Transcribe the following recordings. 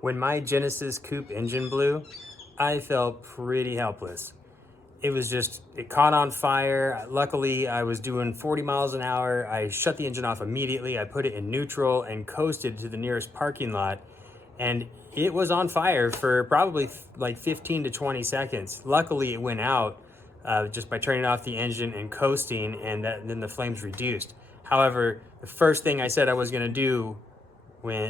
When my Genesis Coupe engine blew, I felt pretty helpless. It caught on fire. Luckily, I was doing 40 miles an hour. I shut the engine off immediately. I put it in neutral and coasted to the nearest parking lot. And it was on fire for probably like 15 to 20 seconds. Luckily, it went out just by turning off the engine and coasting, and then the flames reduced. However, the first thing I said I was going to do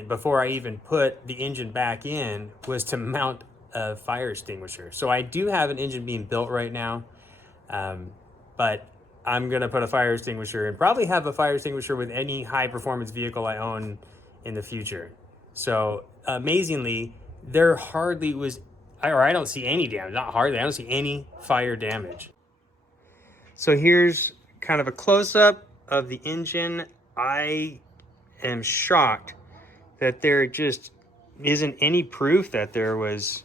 before I even put the engine back in was to mount a fire extinguisher. So I do have an engine being built right now, but I'm going to put a fire extinguisher and probably have a fire extinguisher with any high performance vehicle I own in the future. So amazingly, there hardly was, or I don't see any damage, not hardly, I don't see any fire damage. So here's kind of a close-up of the engine. I am shocked that there just isn't any proof that there was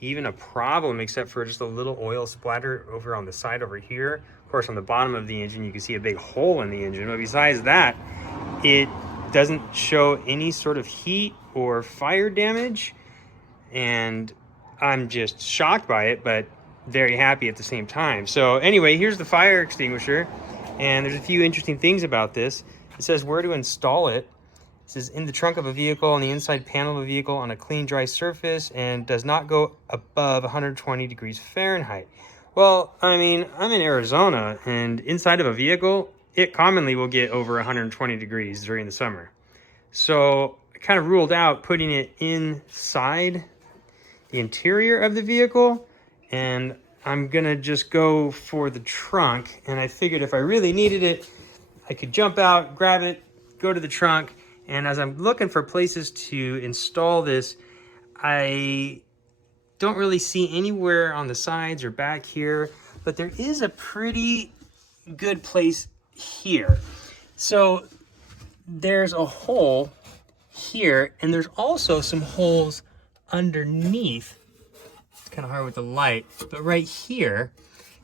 even a problem, except for just a little oil splatter over on the side over here. Of course, on the bottom of the engine, you can see a big hole in the engine. But besides that, it doesn't show any sort of heat or fire damage. And I'm just shocked by it, but very happy at the same time. So anyway, here's the fire extinguisher. And there's a few interesting things about this. It says where to install it. It says in the trunk of a vehicle, on the inside panel of a vehicle, on a clean, dry surface, and does not go above 120 degrees Fahrenheit. Well, I mean, I'm in Arizona, and inside of a vehicle, it commonly will get over 120 degrees during the summer. So I kind of ruled out putting it inside the interior of the vehicle, and I'm gonna just go for the trunk. And I figured if I really needed it, I could jump out, grab it, go to the trunk. And as I'm looking for places to install this, I don't really see anywhere on the sides or back here, but there is a pretty good place here. So there's a hole here, and there's also some holes underneath. It's kind of hard with the light, but right here,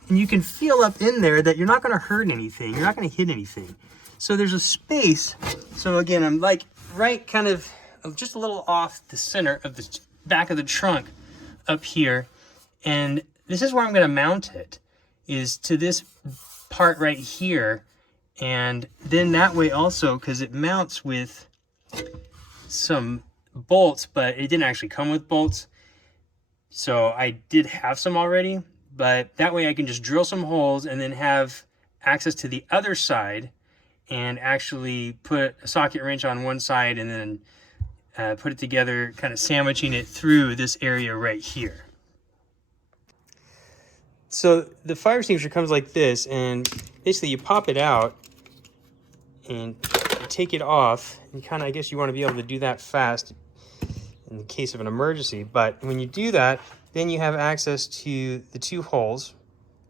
and you can feel up in there that you're not going to hurt anything. You're not going to hit anything. So there's a space. So again, I'm like right kind of just a little off the center of the back of the trunk up here. And this is where I'm going to mount it, is to this part right here. And then that way also, because it mounts with some bolts, but it didn't actually come with bolts. So I did have some already, but that way I can just drill some holes and then have access to the other side and actually put a socket wrench on one side and then put it together, kind of sandwiching it through this area right here. So the fire extinguisher comes like this, and basically you pop it out and take it off. And kind of, I guess you want to be able to do that fast in the case of an emergency. But when you do that, then you have access to the two holes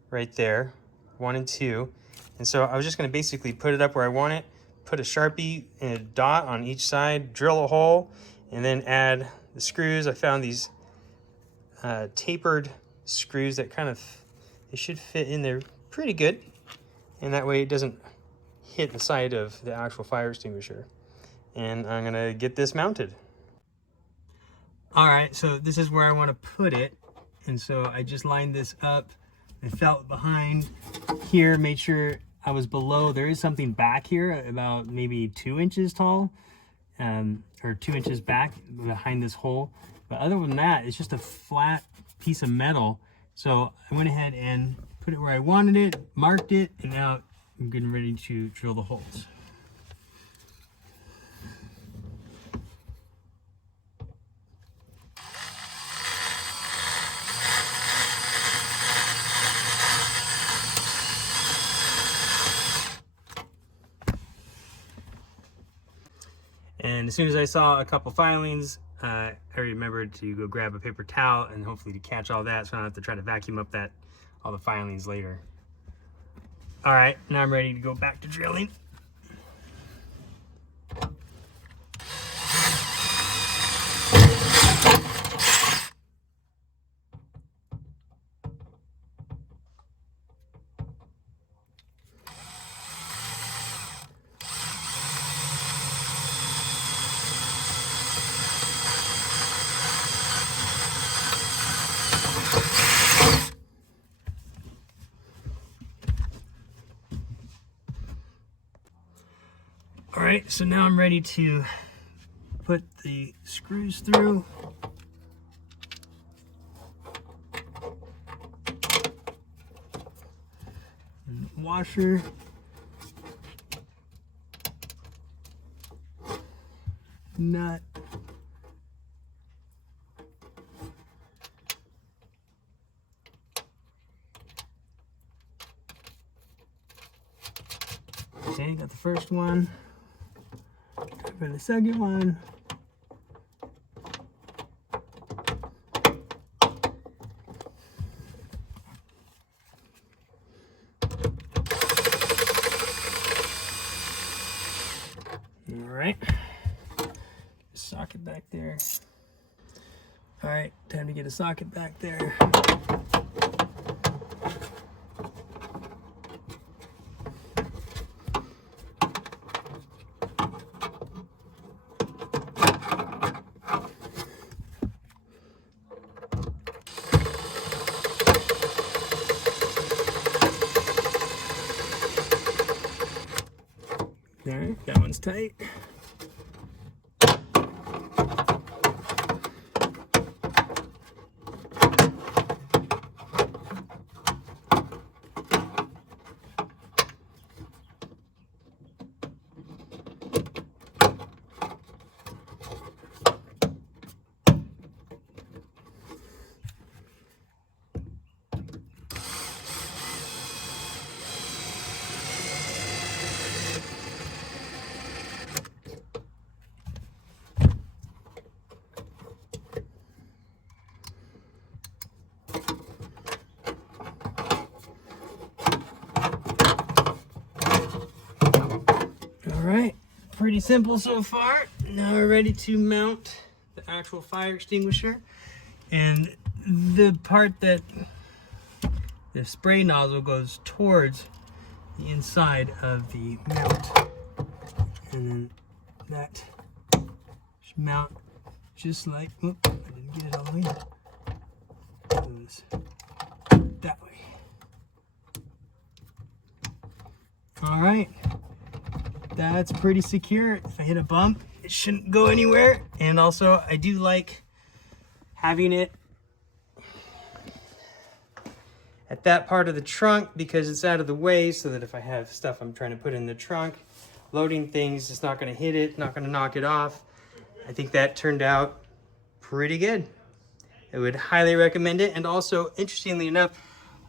right there, 1 and 2. And so I was just going to basically put it up where I want it, put a Sharpie and a dot on each side, drill a hole, and then add the screws. I found these tapered screws that they should fit in there pretty good. And that way it doesn't hit the side of the actual fire extinguisher. And I'm going to get this mounted. All right, so this is where I want to put it. And so I just lined this up. I felt behind here, made sure I was below. There is something back here about maybe 2 inches tall, or 2 inches back behind this hole. But other than that, it's just a flat piece of metal. So I went ahead and put it where I wanted it, marked it, and now I'm getting ready to drill the holes. And as soon as I saw a couple filings, I remembered to go grab a paper towel and hopefully to catch all that, so I don't have to try to vacuum up all the filings later. All right, now I'm ready to go back to drilling. right, so now I'm ready to put the screws through. And washer. Nut. Okay, got the first one. For the second one. All right. Socket back there. All right, time to get a socket back there. All right, that one's tight. Alright, pretty simple so far. Now we're ready to mount the actual fire extinguisher. And the part that the spray nozzle goes towards the inside of the mount. And then that should mount just like, whoop, I didn't get it all the way in. Goes that way. Alright. That's pretty secure. If I hit a bump, it shouldn't go anywhere. And also, I do like having it at that part of the trunk because it's out of the way, so that if I have stuff I'm trying to put in the trunk, loading things, it's not going to hit it, not going to knock it off. I think that turned out pretty good. I would highly recommend it. And also, interestingly enough,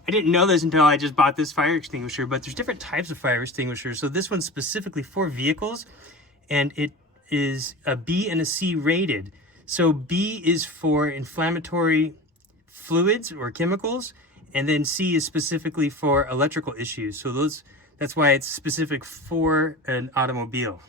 I didn't know this until I just bought this fire extinguisher, but there's different types of fire extinguishers. So this one's specifically for vehicles, and it is a B and a C rated. So B is for inflammatory fluids or chemicals, and then C is specifically for electrical issues. So that's why it's specific for an automobile.